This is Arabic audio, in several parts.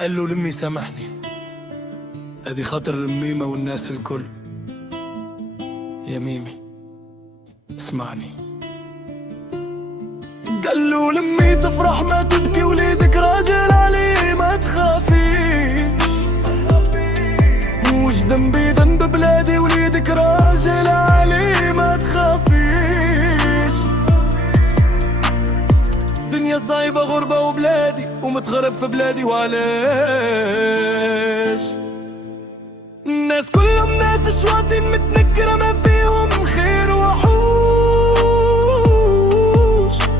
قال له لمي سامحني، ادي خاطر الميمة والناس الكل. يا ميمي اسمعني. قال له لمي تفرح ما تبكي، وليدك راجل عليه ما تخافيش. مش ذنبي ذنب بلادي، وليدك راجل عليه ما تخافيش. دنيا صعيبة غربة وبلادي، ومتغرب في بلادي وعلاش. الناس كلهم ناس شواطين متنكرة ما فيهم خير وحوش.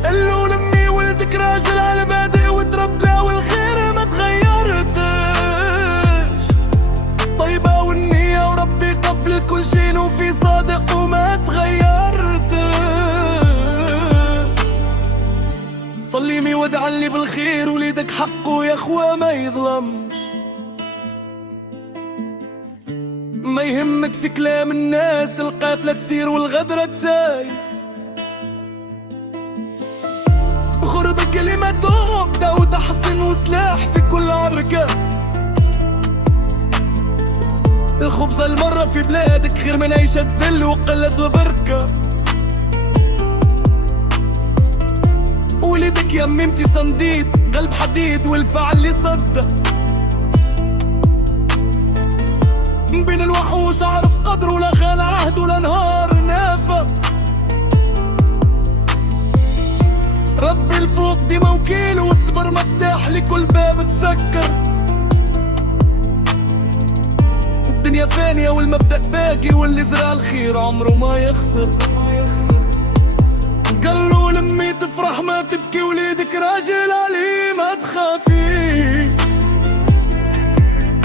قالوا لمي ولدك راجل على بادئ وتربى والخير ما تغيرتش. طيبة والنية وربي قبل كل شي، وفي صادق وما تغيرتش. صليمي وادعلي بالخير، وليدك حقه يا اخوة ما يظلمش. ما يهمك في كلام الناس، القافلة تسير والغدرة تسايس. غربة كلمة عقدة وتحصن وسلاح في كل عركة. الخبز المرة في بلادك خير من عيشة ذل وقلة البركة. ولدك يا ميمتي صنديد قلب حديد، والفعل اللي صدق. بين الوحوش عرف قدره، ولا خان عهد ولا نهار نافق. ربي الفوق دي موكيل، واصبر مفتاح لكل باب تسكر. الدنيا فانية والمبدأ باقي، واللي زرع الخير عمره ما يخسر. قالوا لمي تفرح ما تبكي، وليدك راجل عليه ما تخافي.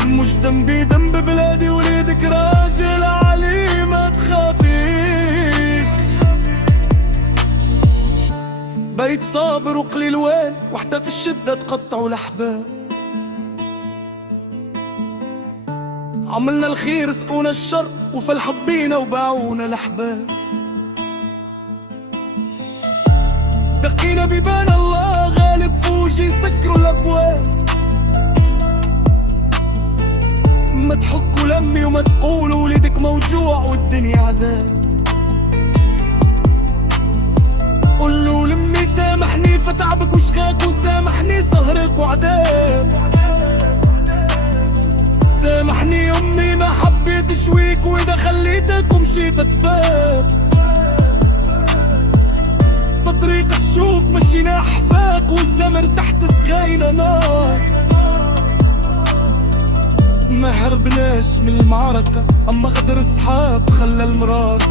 مش ذنبي ذنب بلادي، وليدك راجل عليه ما تخافيش. بيت صابر وقليل وين، وحدة في الشدة تقطعوا الأحباب. عملنا الخير سقونا الشر، وفالحبينا وباعونا الأحباب. دقينا بيبان الله غالب، فوجي سكروا الأبواب. ما تحكوا لمي وما تقولوا وليدك موجوع والدنيا عذاب. قولوا لمي سامحني فتعبك وشغاك، وسامحني سهرك وعذاب. سامحني امي ما حبيت شويك، واذا خليتك ومشيت اسباب. بطريق الشوك مشينا حفاك، والزمر تحت سغاينا نار. ما هربناش من المعركة، اما غدر اصحاب خلى المرار.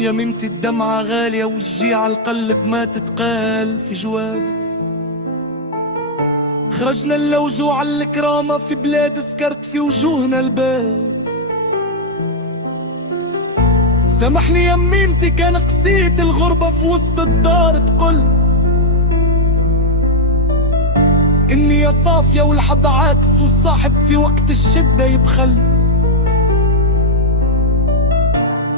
يا ميمتي الدمعة غالية، والجيعة القلب ما تتقال في جواب. خرجنا اللوجوع الكرامة في بلاد سكرت في وجوهنا الباب. سامحني يا ميمتي كان قسيت الغربة في وسط الدار تقل. النية صافية والحظ عاكس، والصاحب في وقت الشدة يبخل.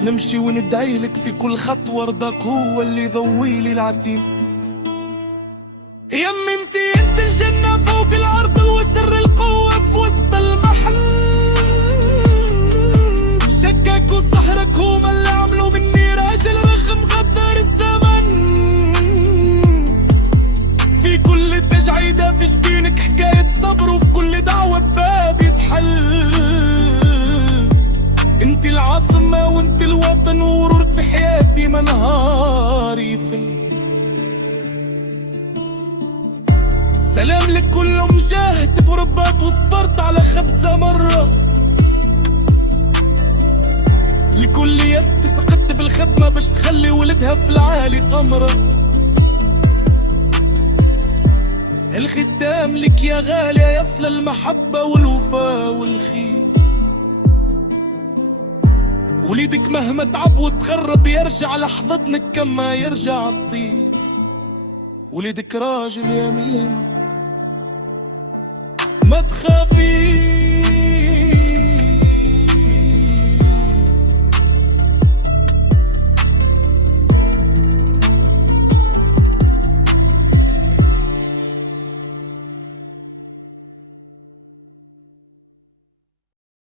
نمشي وندعيلك في كل خطوة، رضاك هو اللي يضويلي العتيم. يا ميمتي انت الجنة فوق الأرض، وسر القوة في وسط المحن. شكك وسحرك هما اللي عملوا مني راجل رغم غدر الزمن. في كل تجعيدة في جبينك حكاية صبر، وفي كل دعوة بباب يتحل. انت العاصمة وانت الوطن، وورورك في حياتي ما نهار يفل. سلام لك كل ام جاهدت وربات وصبرت على خبزة مرة. لكل يد سقطت بالخدمة باش تخلي ولدها في العالي قمرة. الختام لك يا غالية يصل المحبة والوفاء والخير. وليدك مهما تعب وتغرب يرجع لحظتك كما يرجع الطير. وليدك راجل يا ميمة ما تخافي.